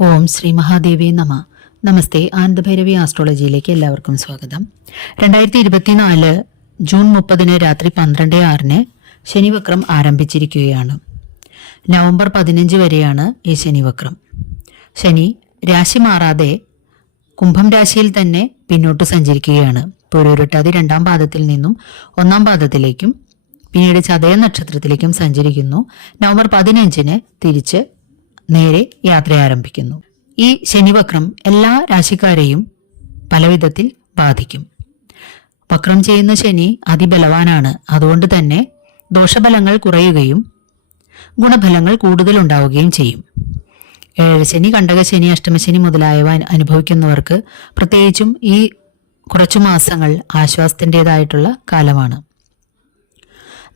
ഓം ശ്രീ മഹാദേവി നമ. നമസ്തേ ആനന്ദഭൈരവി ആസ്ട്രോളജിയിലേക്ക് എല്ലാവർക്കും സ്വാഗതം. രണ്ടായിരത്തി ഇരുപത്തിനാല് ജൂൺ മുപ്പതിന് രാത്രി പന്ത്രണ്ട് ആറിന് ശനിവക്രം ആരംഭിച്ചിരിക്കുകയാണ്. നവംബർ പതിനഞ്ച് വരെയാണ് ഈ ശനിവക്രം. ശനി രാശി മാറാതെ കുംഭം രാശിയിൽ തന്നെ പിന്നോട്ട് സഞ്ചരിക്കുകയാണ്. പൊരുരുട്ടാതി രണ്ടാം പാദത്തിൽ നിന്നും ഒന്നാം പാദത്തിലേക്കും പിന്നീട് ചതയ നക്ഷത്രത്തിലേക്കും സഞ്ചരിക്കുന്നു. നവംബർ പതിനഞ്ചിന് തിരിച്ച് നേരെ യാത്ര ആരംഭിക്കുന്നു ഈ ശനിവക്രം എല്ലാ രാശിക്കാരെയും പലവിധത്തിൽ ബാധിക്കും. വക്രം ചെയ്യുന്ന ശനി അതിബലവാനാണ്. അതുകൊണ്ട് തന്നെ ദോഷഫലങ്ങൾ കുറയുകയും ഗുണഫലങ്ങൾ കൂടുതൽ ഉണ്ടാവുകയും ചെയ്യും ഏഴശനി കണ്ടകശനി അഷ്ടമശനി മുതലായവ അനുഭവിക്കുന്നവർക്ക് പ്രത്യേകിച്ചും ഈ കുറച്ചു മാസങ്ങൾ ആശ്വാസത്തിന്റെതായിട്ടുള്ള കാലമാണ്.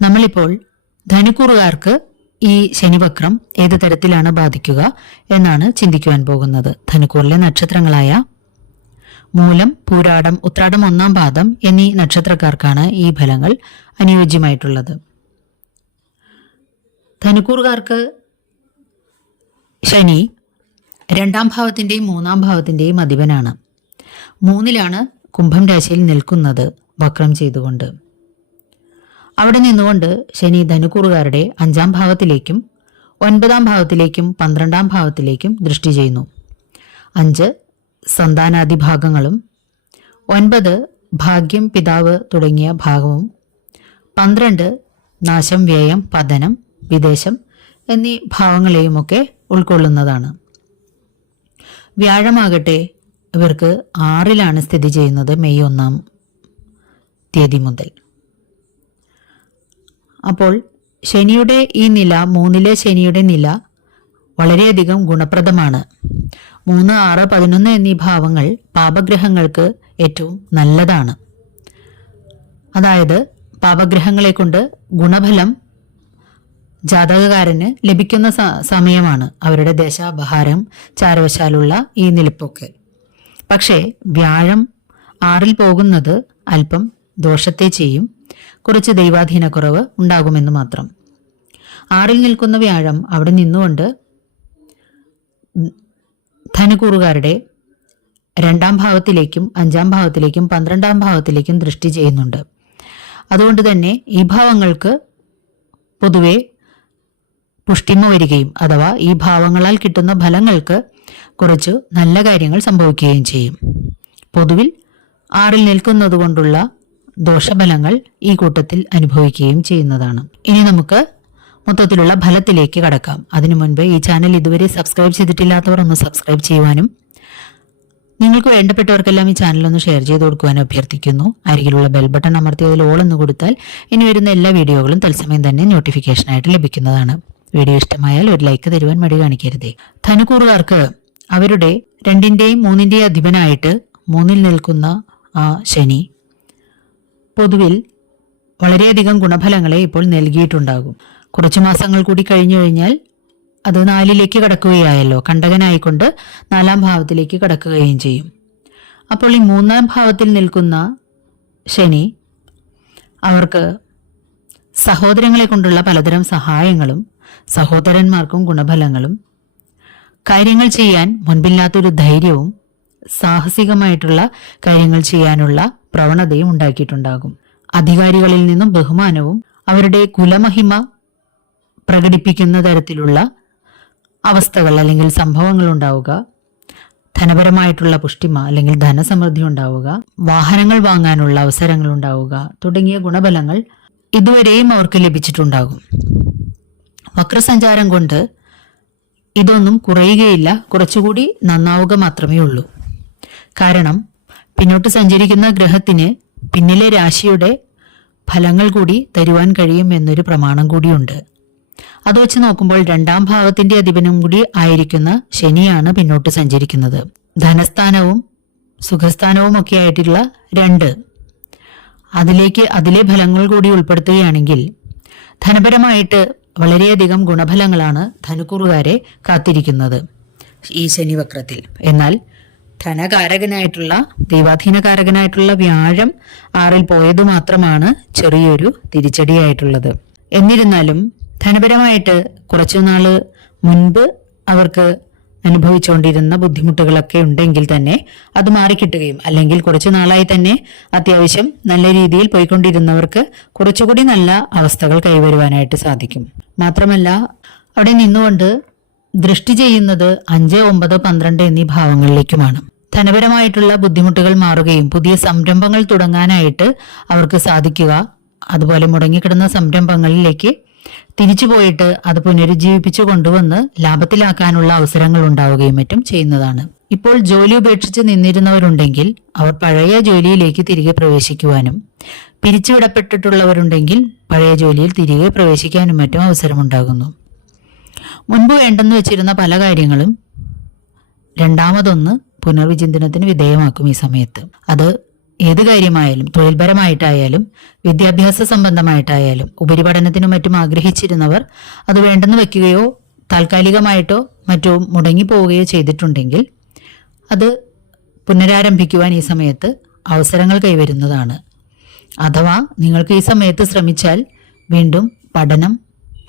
നമ്മളിപ്പോൾ ധനുക്കൂറുകാർക്ക് ഈ ശനിവക്രം ഏത് തരത്തിലാണ് ബാധിക്കുക എന്നാണ് ചിന്തിക്കുവാൻ പോകുന്നത്. ധനുക്കൂറിലെ നക്ഷത്രങ്ങളായ മൂലം പൂരാടം ഉത്രാടം ഒന്നാം പാദം എന്നീ നക്ഷത്രക്കാർക്കാണ് ഈ ഫലങ്ങൾ അനുയോജ്യമായിട്ടുള്ളത്. ധനുക്കൂറുകാർക്ക് ശനി രണ്ടാം ഭാവത്തിന്റെയും മൂന്നാം ഭാവത്തിന്റെയും അധിപനാണ്. മൂന്നിലാണ് കുംഭം രാശിയിൽ നിൽക്കുന്നത് വക്രം ചെയ്തുകൊണ്ട്. അവിടെ നിന്നുകൊണ്ട് ശനി ധനുക്കൂറുകാരുടെ അഞ്ചാം ഭാവത്തിലേക്കും ഒൻപതാം ഭാവത്തിലേക്കും പന്ത്രണ്ടാം ഭാവത്തിലേക്കും ദൃഷ്ടി ചെയ്യുന്നു. അഞ്ച് സന്താനാദിഭാഗങ്ങളും ഒൻപത് ഭാഗ്യം പിതാവ് തുടങ്ങിയ ഭാഗവും. പന്ത്രണ്ട് നാശം വ്യയം പതനം വിദേശം എന്നീ ഭാവങ്ങളെയുമൊക്കെ ഉൾക്കൊള്ളുന്നതാണ്. വ്യാഴമാകട്ടെ ഇവർക്ക് ആറിലാണ് സ്ഥിതി ചെയ്യുന്നത് മെയ് ഒന്നാം തീയതി മുതൽ. അപ്പോൾ ശനിയുടെ ഈ നില മൂന്നിലെ ശനിയുടെ നില വളരെയധികം ഗുണപ്രദമാണ്. മൂന്ന് ആറ് പതിനൊന്ന് എന്നീ ഭാവങ്ങൾ പാപഗ്രഹങ്ങൾക്ക് ഏറ്റവും നല്ലതാണ്. അതായത് പാപഗ്രഹങ്ങളെ കൊണ്ട് ഗുണഫലം ജാതകകാരന് ലഭിക്കുന്ന സമയമാണ് അവരുടെ ദശാപഹാരം ചാരവശാലുള്ള ഈ നിലപ്പൊക്കെ. പക്ഷേ വ്യാഴം ആറിൽ പോകുന്നത് അല്പം ദോഷത്തെ ചെയ്യും. കുറച്ച് ദൈവാധീനക്കുറവ് ഉണ്ടാകുമെന്ന് മാത്രം. ആറിൽ നിൽക്കുന്ന വ്യാഴം അവിടെ നിന്നുകൊണ്ട് ധനുകൂറുകാരുടെ രണ്ടാം ഭാവത്തിലേക്കും അഞ്ചാം ഭാവത്തിലേക്കും പന്ത്രണ്ടാം ഭാവത്തിലേക്കും ദൃഷ്ടി ചെയ്യുന്നുണ്ട്. അതുകൊണ്ട് തന്നെ ഈ ഭാവങ്ങൾക്ക് പൊതുവെ പുഷ്ടിമ വരികയും അഥവാ ഈ ഭാവങ്ങളാൽ കിട്ടുന്ന ഫലങ്ങൾക്ക് കുറച്ച് നല്ല കാര്യങ്ങൾ സംഭവിക്കുകയും ചെയ്യും. പൊതുവിൽ ആറിൽ നിൽക്കുന്നത് കൊണ്ടുള്ള ദോഷഫലങ്ങൾ ഈ കൂട്ടത്തിൽ അനുഭവിക്കുകയും ചെയ്യുന്നതാണ്. ഇനി നമുക്ക് മൊത്തത്തിലുള്ള ഫലത്തിലേക്ക് കടക്കാം. അതിനു മുൻപ് ഈ ചാനൽ ഇതുവരെ സബ്സ്ക്രൈബ് ചെയ്തിട്ടില്ലാത്തവർ ഒന്ന് സബ്സ്ക്രൈബ് ചെയ്യുവാനും നിങ്ങൾക്ക് വേണ്ടപ്പെട്ടവർക്കെല്ലാം ഈ ചാനൽ ഒന്ന് ഷെയർ ചെയ്ത് കൊടുക്കുവാനും അഭ്യർത്ഥിക്കുന്നു. അരികിലുള്ള ബെൽ ബട്ടൺ അമർത്തി അതിൽ ഓൾ എന്ന് കൊടുത്താൽ ഇനി വരുന്ന എല്ലാ വീഡിയോകളും തത്സമയം തന്നെ നോട്ടിഫിക്കേഷനായിട്ട് ലഭിക്കുന്നതാണ്. വീഡിയോ ഇഷ്ടമായാൽ ഒരു ലൈക്ക് തരുവാൻ മടി കാണിക്കരുതേ. ധനുക്കൂറുകാർക്ക് അവരുടെ രണ്ടിന്റെയും മൂന്നിന്റെയും അധിപനായിട്ട് മൂന്നിൽ നിൽക്കുന്ന ആ ശനി പൊതുവിൽ വളരെയധികം ഗുണഫലങ്ങളെ ഇപ്പോൾ നൽകിയിട്ടുണ്ടാകും. കുറച്ചു മാസങ്ങൾ കൂടി കഴിഞ്ഞു കഴിഞ്ഞാൽ അത് നാലിലേക്ക് കടക്കുകയായല്ലോ. കണ്ടകനായിക്കൊണ്ട് നാലാം ഭാവത്തിലേക്ക് കടക്കുകയും ചെയ്യും. അപ്പോൾ ഈ മൂന്നാം ഭാവത്തിൽ നിൽക്കുന്ന ശനി അവർക്ക് സഹോദരങ്ങളെ കൊണ്ടുള്ള പലതരം സഹായങ്ങളും സഹോദരന്മാർക്കും ഗുണഫലങ്ങളും കാര്യങ്ങൾ ചെയ്യാൻ മുൻപില്ലാത്തൊരു ധൈര്യവും സാഹസികമായിട്ടുള്ള കാര്യങ്ങൾ ചെയ്യാനുള്ള പ്രവണതയും ഉണ്ടാക്കിയിട്ടുണ്ടാകും. അധികാരികളിൽ നിന്നും ബഹുമാനവും അവരുടെ കുലമഹിമ പ്രകടിപ്പിക്കുന്ന തരത്തിലുള്ള അവസ്ഥകൾ അല്ലെങ്കിൽ സംഭവങ്ങൾ ഉണ്ടാവുക ധനപരമായിട്ടുള്ള പുഷ്ടിമ അല്ലെങ്കിൽ ധനസമൃദ്ധി ഉണ്ടാവുക വാഹനങ്ങൾ വാങ്ങാനുള്ള അവസരങ്ങൾ ഉണ്ടാവുക തുടങ്ങിയ ഗുണബലങ്ങൾ ഇതുവരെയും അവർക്ക് ലഭിച്ചിട്ടുണ്ടാകും. വക്രസഞ്ചാരം കൊണ്ട് ഇതൊന്നും കുറയുകയില്ല കുറച്ചുകൂടി നന്നാവുക മാത്രമേ ഉള്ളൂ കാരണം പിന്നോട്ട് സഞ്ചരിക്കുന്ന ഗ്രഹത്തിന് പിന്നിലെ രാശിയുടെ ഫലങ്ങൾ കൂടി തരുവാൻ കഴിയും എന്നൊരു പ്രമാണം കൂടിയുണ്ട്. അത് വെച്ച് നോക്കുമ്പോൾ രണ്ടാം ഭാവത്തിന്റെ അധിപനും കൂടി ആയിരിക്കുന്ന ശനിയാണ് പിന്നോട്ട് സഞ്ചരിക്കുന്നത്. ധനസ്ഥാനവും സുഖസ്ഥാനവും ഒക്കെ ആയിട്ടുള്ള രണ്ട്. അതിലേക്ക് അതിലെ ഫലങ്ങൾ കൂടി ഉൾപ്പെടുത്തുകയാണെങ്കിൽ ധനപരമായിട്ട് വളരെയധികം ഗുണഫലങ്ങളാണ് ധനുക്കുറുകാരെ കാത്തിരിക്കുന്നത് ഈ ശനിവക്രത്തിൽ. എന്നാൽ ധനകാരകനായിട്ടുള്ള ദൈവാധീനകാരകനായിട്ടുള്ള വ്യാഴം ആറിൽ പോയത് മാത്രമാണ് ചെറിയൊരു തിരിച്ചടിയായിട്ടുള്ളത്. എന്നിരുന്നാലും ധനപരമായിട്ട് കുറച്ചുനാൾ മുൻപ് അവർക്ക് അനുഭവിച്ചുകൊണ്ടിരുന്ന ബുദ്ധിമുട്ടുകളൊക്കെ ഉണ്ടെങ്കിൽ തന്നെ അത് മാറിക്കിട്ടുകയും അല്ലെങ്കിൽ കുറച്ചു നാളായി തന്നെ അത്യാവശ്യം നല്ല രീതിയിൽ പോയിക്കൊണ്ടിരുന്നവർക്ക് കുറച്ചുകൂടി നല്ല അവസ്ഥകൾ കൈവരുവാനായിട്ട് സാധിക്കും. മാത്രമല്ല അവിടെ നിന്നുകൊണ്ട് ദൃഷ്ടി ചെയ്യുന്നത് അഞ്ച് ഒമ്പത് പന്ത്രണ്ട് എന്നീ ഭാവങ്ങളിലേക്കുമാണ്. ധനപരമായിട്ടുള്ള ബുദ്ധിമുട്ടുകൾ മാറുകയും പുതിയ സംരംഭങ്ങൾ തുടങ്ങാനായിട്ട് അവർക്ക് സാധിക്കുക അതുപോലെ മുടങ്ങിക്കിടന്ന സംരംഭങ്ങളിലേക്ക് തിരിച്ചു പോയിട്ട് അത് പുനരുജ്ജീവിപ്പിച്ചു കൊണ്ടുവന്ന് ലാഭത്തിലാക്കാനുള്ള അവസരങ്ങൾ ഉണ്ടാവുകയും മറ്റും ചെയ്യുന്നതാണ്. ഇപ്പോൾ ജോലി ഉപേക്ഷിച്ച് നിന്നിരുന്നവരുണ്ടെങ്കിൽ അവർ പഴയ ജോലിയിലേക്ക് തിരികെ പ്രവേശിക്കുവാനും പിരിച്ചുവിടപ്പെട്ടിട്ടുള്ളവരുണ്ടെങ്കിൽ പഴയ ജോലിയിൽ തിരികെ പ്രവേശിക്കാനും മറ്റും അവസരമുണ്ടാകുന്നു. മുൻപ് വേണ്ടെന്ന് വെച്ചിരുന്ന പല കാര്യങ്ങളും രണ്ടാമതൊന്ന് പുനർവിചിന്തനത്തിന് വിധേയമാക്കും ഈ സമയത്ത്. അത് ഏത് കാര്യമായാലും തൊഴിൽപരമായിട്ടായാലും വിദ്യാഭ്യാസ സംബന്ധമായിട്ടായാലും ഉപരിപഠനത്തിനും മറ്റും ആഗ്രഹിച്ചിരുന്നവർ അത് വേണ്ടെന്ന് വെക്കുകയോ താൽക്കാലികമായിട്ടോ മറ്റോ മുടങ്ങിപ്പോവുകയോ ചെയ്തിട്ടുണ്ടെങ്കിൽ അത് പുനരാരംഭിക്കുവാൻ ഈ സമയത്ത് അവസരങ്ങൾ കൈവരുന്നതാണ്. അഥവാ നിങ്ങൾക്ക് ഈ സമയത്ത് ശ്രമിച്ചാൽ വീണ്ടും പഠനം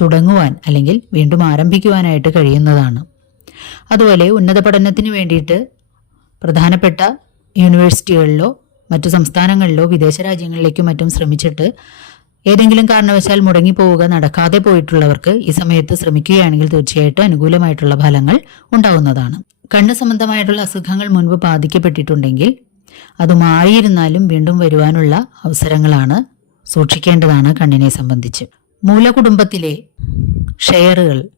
തുടങ്ങുവാൻ അല്ലെങ്കിൽ വീണ്ടും ആരംഭിക്കുവാനായിട്ട് കഴിയുന്നതാണ്. അതുപോലെ ഉന്നത പഠനത്തിന് വേണ്ടിയിട്ട് പ്രധാനപ്പെട്ട യൂണിവേഴ്സിറ്റികളിലോ മറ്റു സംസ്ഥാനങ്ങളിലോ വിദേശ രാജ്യങ്ങളിലേക്കും മറ്റും ശ്രമിച്ചിട്ട് ഏതെങ്കിലും കാരണവശാൽ മുടങ്ങിപ്പോവുക നടക്കാതെ പോയിട്ടുള്ളവർക്ക് ഈ സമയത്ത് ശ്രമിക്കുകയാണെങ്കിൽ തീർച്ചയായിട്ടും അനുകൂലമായിട്ടുള്ള ഫലങ്ങൾ ഉണ്ടാവുന്നതാണ്. കണ്ണ് സംബന്ധമായിട്ടുള്ള അസുഖങ്ങൾ മുൻപ് ബാധിക്കപ്പെട്ടിട്ടുണ്ടെങ്കിൽ അത് മാറിയിരുന്നാലും വീണ്ടും വരുവാനുള്ള അവസരങ്ങളാണ് സൂക്ഷിക്കേണ്ടതാണ് കണ്ണിനെ സംബന്ധിച്ച്. മൂലകുടുംബത്തിലെ ഷെയറുകൾ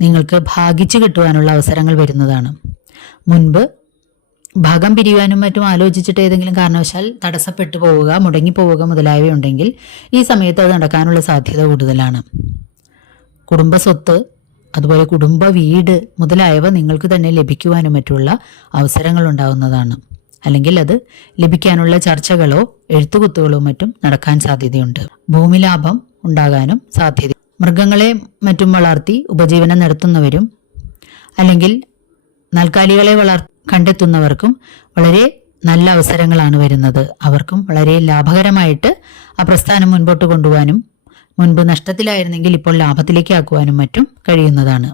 നിങ്ങൾക്ക് ഭാഗിച്ചു കിട്ടുവാനുള്ള അവസരങ്ങൾ വരുന്നതാണ്. മുൻപ് ഭാഗം പിരിയുവാനും മറ്റും ആലോചിച്ചിട്ട് ഏതെങ്കിലും കാരണവശാൽ തടസ്സപ്പെട്ടു പോവുക മുടങ്ങി പോവുക മുതലായവയുണ്ടെങ്കിൽ ഈ സമയത്ത് അത് നടക്കാനുള്ള സാധ്യത കൂടുതലാണ്. കുടുംബ സ്വത്ത് അതുപോലെ കുടുംബ വീട് മുതലായവ നിങ്ങൾക്ക് തന്നെ ലഭിക്കുവാനും മറ്റുള്ള അവസരങ്ങൾ ഉണ്ടാകുന്നതാണ് അല്ലെങ്കിൽ അത് ലഭിക്കാനുള്ള ചർച്ചകളോ എഴുത്തുകുത്തുകളോ മറ്റും നടക്കാൻ സാധ്യതയുണ്ട്. ഭൂമി ലാഭം ഉണ്ടാകാനും സാധ്യത. മൃഗങ്ങളെ മറ്റും വളർത്തി ഉപജീവനം നടത്തുന്നവരും അല്ലെങ്കിൽ നൽകാലികളെ വളർ കണ്ടെത്തുന്നവർക്കും വളരെ നല്ല അവസരങ്ങളാണ് വരുന്നത്. അവർക്കും വളരെ ലാഭകരമായിട്ട് ആ പ്രസ്ഥാനം മുൻപോട്ട് കൊണ്ടുപോകാനും മുൻപ് നഷ്ടത്തിലായിരുന്നെങ്കിൽ ഇപ്പോൾ ലാഭത്തിലേക്ക് ആക്കുവാനും മറ്റും കഴിയുന്നതാണ്.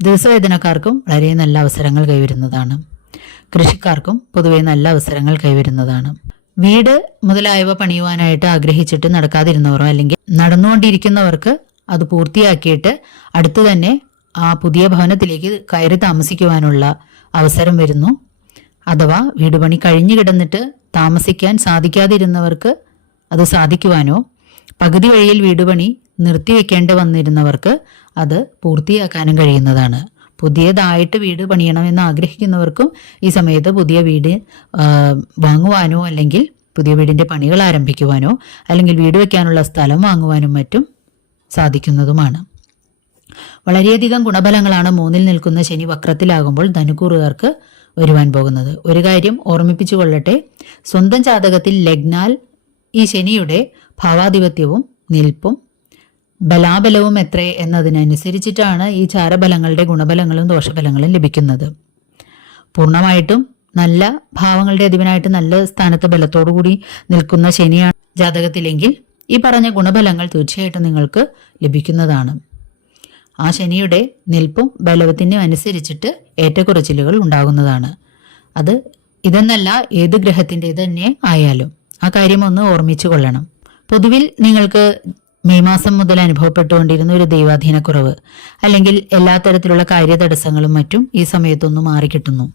ദിവസവേതനക്കാർക്കും വളരെ നല്ല അവസരങ്ങൾ കൈവരുന്നതാണ്. കൃഷിക്കാർക്കും പൊതുവെ നല്ല അവസരങ്ങൾ കൈവരുന്നതാണ്. വീട് മുതലായവ പണിയുവാനായിട്ട് ആഗ്രഹിച്ചിട്ട് നടക്കാതിരുന്നവരോ അല്ലെങ്കിൽ നടന്നുകൊണ്ടിരിക്കുന്നവർക്ക് അത് പൂർത്തിയാക്കിയിട്ട് അടുത്തു തന്നെ ആ പുതിയ ഭവനത്തിലേക്ക് കയറി താമസിക്കുവാനുള്ള അവസരം വരുന്നു. അഥവാ വീടുപണി കഴിഞ്ഞു കിടന്നിട്ട് താമസിക്കാൻ സാധിക്കാതിരുന്നവർക്ക് അത് സാധിക്കുവാനോ പകുതി വഴിയിൽ വീടുപണി നിർത്തിവെക്കേണ്ടി വന്നിരുന്നവർക്ക് അത് പൂർത്തിയാക്കാനും കഴിയുന്നതാണ്. പുതിയതായിട്ട് വീട് പണിയണമെന്ന് ആഗ്രഹിക്കുന്നവർക്കും ഈ സമയത്ത് പുതിയ വീട് വാങ്ങുവാനോ അല്ലെങ്കിൽ പുതിയ വീടിന്റെ പണികൾ ആരംഭിക്കുവാനോ അല്ലെങ്കിൽ വീട് വെക്കാനുള്ള സ്ഥലം വാങ്ങുവാനും മറ്റും സാധിക്കുന്നതുമാണ്. വളരെയധികം ഗുണഫലങ്ങളാണ് മൂന്നിൽ നിൽക്കുന്ന ശനി വക്രത്തിലാകുമ്പോൾ ധനുക്കൂറുകാർക്ക് വരുവാൻ പോകുന്നത്. ഒരു കാര്യം ഓർമ്മിപ്പിച്ചു കൊള്ളട്ടെ സ്വന്തം ജാതകത്തിൽ ലഗ്നാൽ ഈ ശനിയുടെ ഭാവാധിപത്യവും നിൽപ്പും ബലാബലവും എത്ര എന്നതിനനുസരിച്ചിട്ടാണ് ഈ ചാരബലങ്ങളുടെ ഗുണബലങ്ങളും ദോഷഫലങ്ങളും ലഭിക്കുന്നത്. പൂർണമായിട്ടും നല്ല ഭാവങ്ങളുടെ അധിപനായിട്ട് നല്ല സ്ഥാനത്ത് ബലത്തോടു കൂടി നിൽക്കുന്ന ശനിയാണ് ജാതകത്തിലെങ്കിൽ ഈ പറഞ്ഞ ഗുണഫലങ്ങൾ തീർച്ചയായിട്ടും നിങ്ങൾക്ക് ലഭിക്കുന്നതാണ്. ആ ശനിയുടെ നിൽപ്പും ബലവത്തിനും അനുസരിച്ചിട്ട് ഏറ്റക്കുറച്ചിലുകൾ ഉണ്ടാകുന്നതാണ്. അത് ഇതെന്നല്ല ഏത് ഗ്രഹത്തിന്റെത് തന്നെ ആയാലും ആ കാര്യം ഒന്ന് ഓർമ്മിച്ചു കൊള്ളണം. പൊതുവിൽ നിങ്ങൾക്ക് മെയ് മാസം മുതൽ അനുഭവപ്പെട്ടുകൊണ്ടിരുന്ന ഒരു ദൈവാധീനക്കുറവ് അല്ലെങ്കിൽ എല്ലാ തരത്തിലുള്ള കാര്യതടസ്സങ്ങളും മറ്റും ഈ സമയത്തൊന്ന് മാറിക്കിട്ടുന്നു.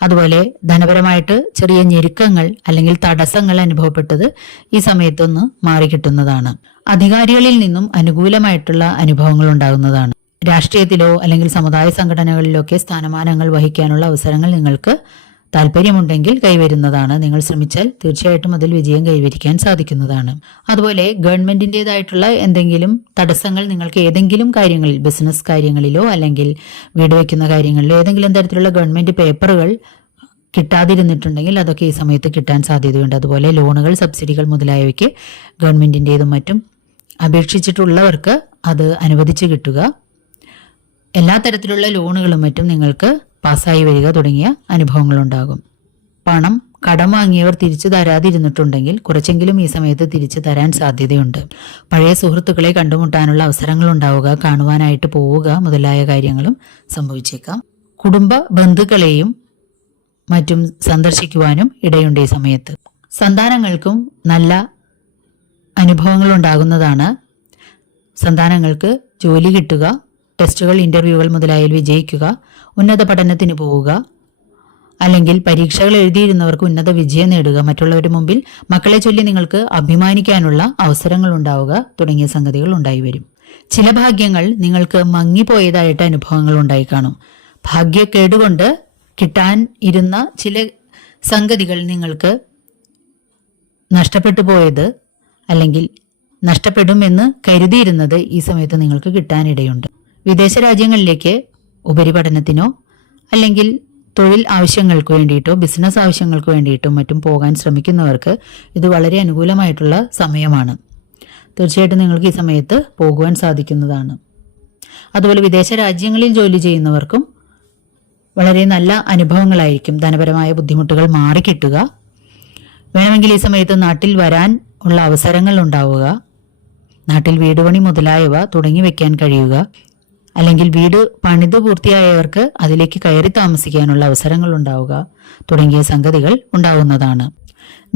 അതുപോലെ ധനപരമായിട്ട് ചെറിയ ഞെരുക്കങ്ങൾ അല്ലെങ്കിൽ തടസ്സങ്ങൾ അനുഭവപ്പെട്ടത് ഈ സമയത്തൊന്ന് മാറിക്കിട്ടുന്നതാണ് അധികാരികളിൽ നിന്നും അനുകൂലമായിട്ടുള്ള അനുഭവങ്ങൾ ഉണ്ടാകുന്നതാണ്. രാഷ്ട്രീയത്തിലോ അല്ലെങ്കിൽ സമുദായ സംഘടനകളിലോ ഒക്കെ സ്ഥാനമാനങ്ങൾ വഹിക്കാനുള്ള അവസരങ്ങൾ നിങ്ങൾക്ക് താല്പര്യമുണ്ടെങ്കിൽ കൈവരുന്നതാണ്. നിങ്ങൾ ശ്രമിച്ചാൽ തീർച്ചയായിട്ടും അതിൽ വിജയം കൈവരിക്കാൻ സാധിക്കുന്നതാണ്. അതുപോലെ ഗവൺമെന്റിന്റെതായിട്ടുള്ള എന്തെങ്കിലും തടസ്സങ്ങൾ നിങ്ങൾക്ക് ഏതെങ്കിലും കാര്യങ്ങളിൽ ബിസിനസ് കാര്യങ്ങളിലോ അല്ലെങ്കിൽ വീട് വയ്ക്കുന്ന കാര്യങ്ങളിലോ ഏതെങ്കിലും തരത്തിലുള്ള ഗവൺമെന്റ് പേപ്പറുകൾ കിട്ടാതിരുന്നിട്ടുണ്ടെങ്കിൽ അതൊക്കെ ഈ സമയത്ത് കിട്ടാൻ സാധ്യതയുണ്ട്. അതുപോലെ ലോണുകൾ സബ്സിഡികൾ മുതലായവയ്ക്ക് ഗവൺമെന്റിന്റെതും മറ്റും അപേക്ഷിച്ചിട്ടുള്ളവർക്ക് അത് അനുവദിച്ച് കിട്ടുക. എല്ലാ തരത്തിലുള്ള ലോണുകളും മറ്റും നിങ്ങൾക്ക് പാസ്സായി വരിക തുടങ്ങിയ അനുഭവങ്ങളുണ്ടാകും. പണം കടം വാങ്ങിയവർ തിരിച്ചു തരാതിരുന്നിട്ടുണ്ടെങ്കിൽ കുറച്ചെങ്കിലും ഈ സമയത്ത് തിരിച്ചു തരാൻ സാധ്യതയുണ്ട്. പഴയ സുഹൃത്തുക്കളെ കണ്ടുമുട്ടാനുള്ള അവസരങ്ങൾ ഉണ്ടാവുക കാണുവാനായിട്ട് പോവുക മുതലായ കാര്യങ്ങളും സംഭവിച്ചേക്കാം. കുടുംബ ബന്ധുക്കളെയും മറ്റും സന്ദർശിക്കുവാനും ഇടയുണ്ട് ഈ സമയത്ത്. സന്താനങ്ങൾക്കും നല്ല അനുഭവങ്ങൾ ഉണ്ടാകുന്നതാണ് സന്താനങ്ങൾക്ക് ജോലി കിട്ടുക ടെസ്റ്റുകൾ ഇന്റർവ്യൂകൾ മുതലായവയിൽ വിജയിക്കുക ഉന്നത പഠനത്തിന് പോവുക അല്ലെങ്കിൽ പരീക്ഷകൾ എഴുതിയിരുന്നവർക്ക് ഉന്നത വിജയം നേടുക. മറ്റുള്ളവരുടെ മുമ്പിൽ മക്കളെ ചൊല്ലി നിങ്ങൾക്ക് അഭിമാനിക്കാനുള്ള അവസരങ്ങൾ ഉണ്ടാവുക തുടങ്ങിയ സംഗതികൾ ഉണ്ടായി വരും. ചില ഭാഗ്യങ്ങൾ നിങ്ങൾക്ക് മങ്ങിപ്പോയതായിട്ട് അനുഭവങ്ങൾ ഉണ്ടായി കാണും. ഭാഗ്യക്കേടുകൊണ്ട് കിട്ടാൻ ഇരുന്ന ചില സംഗതികൾ നിങ്ങൾക്ക് നഷ്ടപ്പെട്ടു പോയത് അല്ലെങ്കിൽ നഷ്ടപ്പെടുമെന്ന് കരുതിയിരുന്നത് ഈ സമയത്ത് നിങ്ങൾക്ക് കിട്ടാനിടയുണ്ട്. വിദേശ രാജ്യങ്ങളിലേക്ക് ഉപരിപഠനത്തിനോ അല്ലെങ്കിൽ തൊഴിൽ ആവശ്യങ്ങൾക്ക് വേണ്ടിയിട്ടോ ബിസിനസ് ആവശ്യങ്ങൾക്ക് വേണ്ടിയിട്ടോ മറ്റും പോകാൻ ശ്രമിക്കുന്നവർക്ക് ഇത് വളരെ അനുകൂലമായിട്ടുള്ള സമയമാണ്. തീർച്ചയായിട്ടും നിങ്ങൾക്ക് ഈ സമയത്ത് പോകുവാൻ സാധിക്കുന്നതാണ്. അതുപോലെ വിദേശ രാജ്യങ്ങളിൽ ജോലി ചെയ്യുന്നവർക്കും വളരെ നല്ല അനുഭവങ്ങളായിരിക്കും. ധനപരമായ ബുദ്ധിമുട്ടുകൾ മാറിക്കിട്ടുക. വേണമെങ്കിൽ ഈ സമയത്ത് നാട്ടിൽ വരാൻ ഉള്ള അവസരങ്ങൾ ഉണ്ടാവുക. നാട്ടിൽ വീടുപണി മുതലായവ തുടങ്ങി വെക്കാൻ കഴിയുക. അല്ലെങ്കിൽ വീട് പണിത് പൂർത്തിയായവർക്ക് അതിലേക്ക് കയറി താമസിക്കാനുള്ള അവസരങ്ങൾ ഉണ്ടാവുക തുടങ്ങിയ സംഗതികൾ ഉണ്ടാവുന്നതാണ്.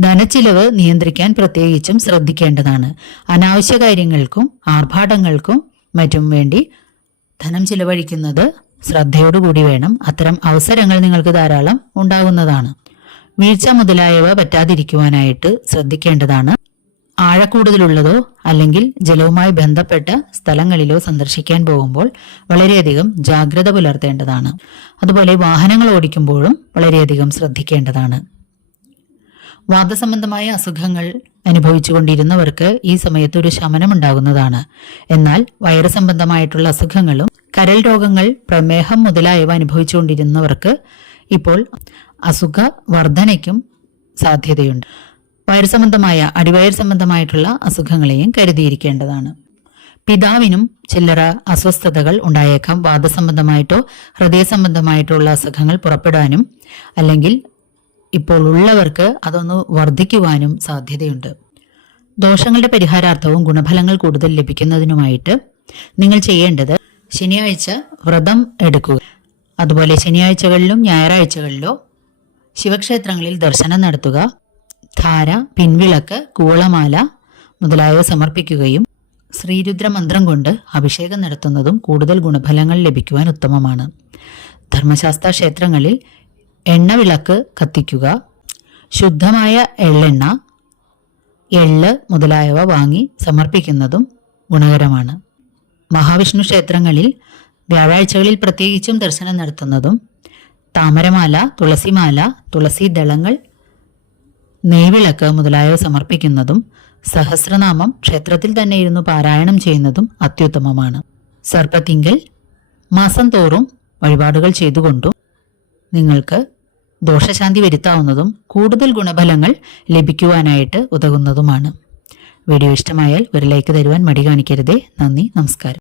ധനച്ചിലവ് നിയന്ത്രിക്കാൻ പ്രത്യേകിച്ചും ശ്രദ്ധിക്കേണ്ടതാണ്. അനാവശ്യ കാര്യങ്ങൾക്കും ആർഭാടങ്ങൾക്കും മറ്റും വേണ്ടി ധനം ചിലവഴിക്കുന്നത് ശ്രദ്ധയോടുകൂടി വേണം. അത്തരം അവസരങ്ങൾ നിങ്ങൾക്ക് ധാരാളം ഉണ്ടാകുന്നതാണ് വീഴ്ച മുതലായവ പറ്റാതിരിക്കുവാനായിട്ട് ശ്രദ്ധിക്കേണ്ടതാണ്. ആഴക്കൂടുതലുള്ളതോ അല്ലെങ്കിൽ ജലവുമായി ബന്ധപ്പെട്ട സ്ഥലങ്ങളിലോ സന്ദർശിക്കാൻ പോകുമ്പോൾ വളരെയധികം ജാഗ്രത പുലർത്തേണ്ടതാണ്. അതുപോലെ വാഹനങ്ങൾ ഓടിക്കുമ്പോഴും വളരെയധികം ശ്രദ്ധിക്കേണ്ടതാണ്. വാദസംബന്ധമായ അസുഖങ്ങൾ അനുഭവിച്ചുകൊണ്ടിരുന്നവർക്ക് ഈ സമയത്ത് ഒരു ശമനം ഉണ്ടാകുന്നതാണ്. എന്നാൽ വയറ് സംബന്ധമായിട്ടുള്ള അസുഖങ്ങളും കരൽ രോഗങ്ങൾ പ്രമേഹം മുതലായവ അനുഭവിച്ചുകൊണ്ടിരുന്നവർക്ക് ഇപ്പോൾ അസുഖ വർധനയ്ക്കും സാധ്യതയുണ്ട്. വയറ് സംബന്ധമായ അടിവയർ സംബന്ധമായിട്ടുള്ള അസുഖങ്ങളെയും കരുതിയിരിക്കേണ്ടതാണ്. പിതാവിനും ചില്ലറ അസ്വസ്ഥതകൾ ഉണ്ടായേക്കാം. വാദസംബന്ധമായിട്ടോ ഹൃദയ സംബന്ധമായിട്ടുള്ള അസുഖങ്ങൾ പുറപ്പെടാനും അല്ലെങ്കിൽ ഇപ്പോൾ ഉള്ളവർക്ക് അതൊന്ന് വർദ്ധിക്കുവാനും സാധ്യതയുണ്ട്. ദോഷങ്ങളുടെ പരിഹാരാർത്ഥവും ഗുണഫലങ്ങൾ കൂടുതൽ ലഭിക്കുന്നതിനുമായിട്ട് നിങ്ങൾ ചെയ്യേണ്ടത് ശനിയാഴ്ച വ്രതം എടുക്കുക. അതുപോലെ ശനിയാഴ്ചകളിലും ഞായറാഴ്ചകളിലോ ശിവക്ഷേത്രങ്ങളിൽ ദർശനം നടത്തുക. ധാര പിൻവിളക്ക് കൂളമാല മുതലായവ സമർപ്പിക്കുകയും ശ്രീരുദ്ര മന്ത്രം കൊണ്ട് അഭിഷേകം നടത്തുന്നതും കൂടുതൽ ഗുണഫലങ്ങൾ ലഭിക്കുവാൻ ഉത്തമമാണ്. ധർമ്മശാസ്ത്ര ക്ഷേത്രങ്ങളിൽ എണ്ണവിളക്ക് കത്തിക്കുക ശുദ്ധമായ എള്ളെണ്ണ എള്ള് മുതലായവ വാങ്ങി സമർപ്പിക്കുന്നതും ഗുണകരമാണ്. മഹാവിഷ്ണു ക്ഷേത്രങ്ങളിൽ വ്യാഴാഴ്ചകളിൽ പ്രത്യേകിച്ചും ദർശനം നടത്തുന്നതും താമരമാല തുളസിമാല തുളസി ദളങ്ങൾ നെയ്വിളക്ക് മുതലായവ സമർപ്പിക്കുന്നതും സഹസ്രനാമം ക്ഷേത്രത്തിൽ തന്നെ ഇരുന്നു പാരായണം ചെയ്യുന്നതും അത്യുത്തമമാണ്. സർപ്പത്തിങ്കൽ മാസം തോറും വഴിപാടുകൾ ചെയ്തുകൊണ്ടും നിങ്ങൾക്ക് ദോഷശാന്തി വരുത്താവുന്നതും കൂടുതൽ ഗുണഫലങ്ങൾ ലഭിക്കുവാനായിട്ട് ഉതകുന്നതുമാണ്. വീഡിയോ ഇഷ്ടമായാൽ ഒരു ലൈക്ക് തരുവാൻ മടി കാണിക്കരുതേ. നന്ദി നമസ്കാരം.